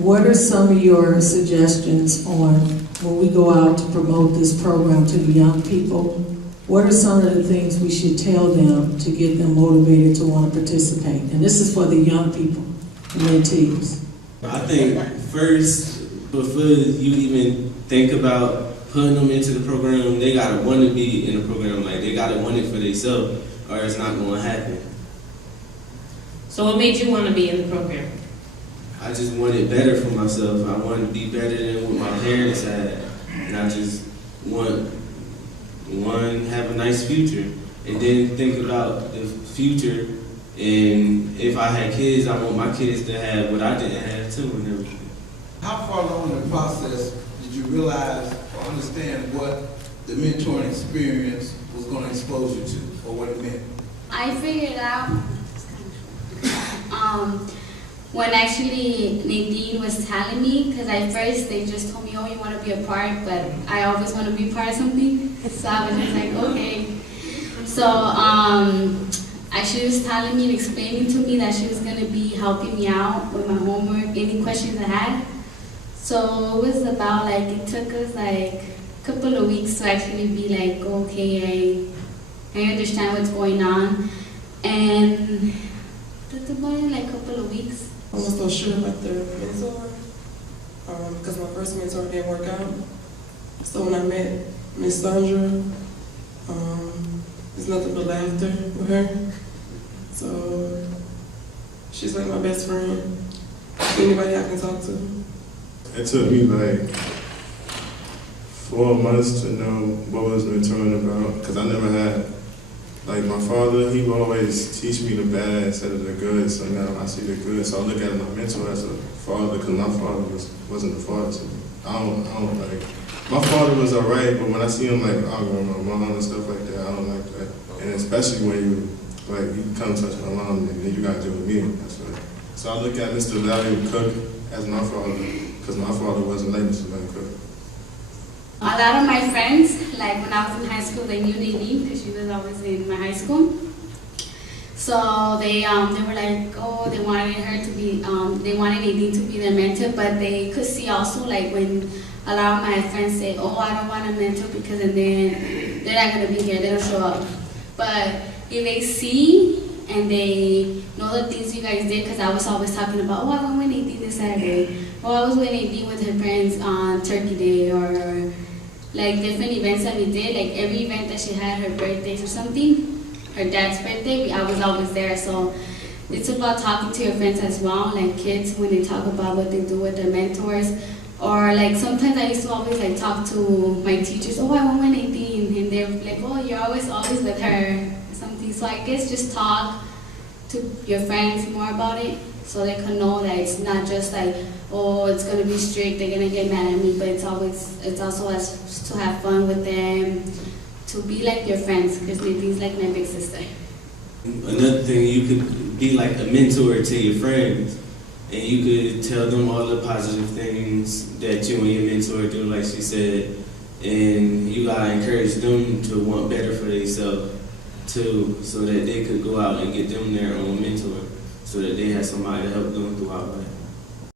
what are some of your suggestions on when we go out to promote this program to the young people? What are some of the things we should tell them to get them motivated to want to participate? And this is for the young people, the mentees. I think first, before you even think about putting them into the program, they gotta want to be in the program. Like, they gotta want it for themselves, or it's not gonna happen. So what made you want to be in the program? I just wanted better for myself. I wanted to be better than what my parents had, and I just want one have a nice future, and then think about the future. And if I had kids, I want my kids to have what I didn't have too, and everything. How far along in the process did you realize or understand what the mentoring experience was going to expose you to, or what it meant? I figured out when actually Nadine was telling me, because at first they just told me, oh, you want to be a part, but I always want to be part of something. So I was just like, okay. So she was telling me and explaining to me that she was going to be helping me out with my homework, any questions I had. So it was about like, it took us like a couple of weeks to actually be like, okay, I understand what's going on. And it took about like a couple of weeks. I was so sure about the mentor, because my first mentor didn't work out. So when I met Miss Sandra, there's nothing but laughter with her. So she's like my best friend, anybody I can talk to. It took me like 4 months to know what was mentoring about, because I never had, like my father, he would always teach me the bad instead of the good, so now I see the good. So I look at my mentor as a father, because my father wasn't a father to me. I don't like, my father was all right, but when I see him like arguing with my mom and stuff like that, I don't like that. And especially when you come touch my mom and then you gotta deal with me, that's right. So I look at Mr. Larry Cook as my father, because my father wasn't like Mr. Larry Cook. A lot of my friends, like when I was in high school, they knew Nadine because she was always in my high school. So they were like, oh, they wanted her to be, they wanted Nadine to be their mentor, but they could see also like when a lot of my friends say, oh, I don't want a mentor because and then they're not gonna be here, they don't show up. But if they see and they know the things you guys did, because I was always talking about, oh, I went with Nadine this Saturday, or I was with Nadine with her friends on Turkey Day, or like different events that we did, like every event that she had, her birthdays or something, her dad's birthday, I was always there. So it's about talking to your friends as well, like kids when they talk about what they do with their mentors. Or like sometimes I used to always like talk to my teachers, oh, I went with Nadine, and they're like, oh, you're always with her, or something. So I guess just talk to your friends more about it, so they can know that it's not just like, oh, it's gonna be strict, they're gonna get mad at me, but it's also as to have fun with them, to be like your friends, because Nadine's like my big sister. Another thing, you could be like a mentor to your friends, and you could tell them all the positive things that you and your mentor do, like she said, and you gotta encourage them to want better for themselves too, so that they could go out and get them their own mentor, so that they have somebody to help them throughout life.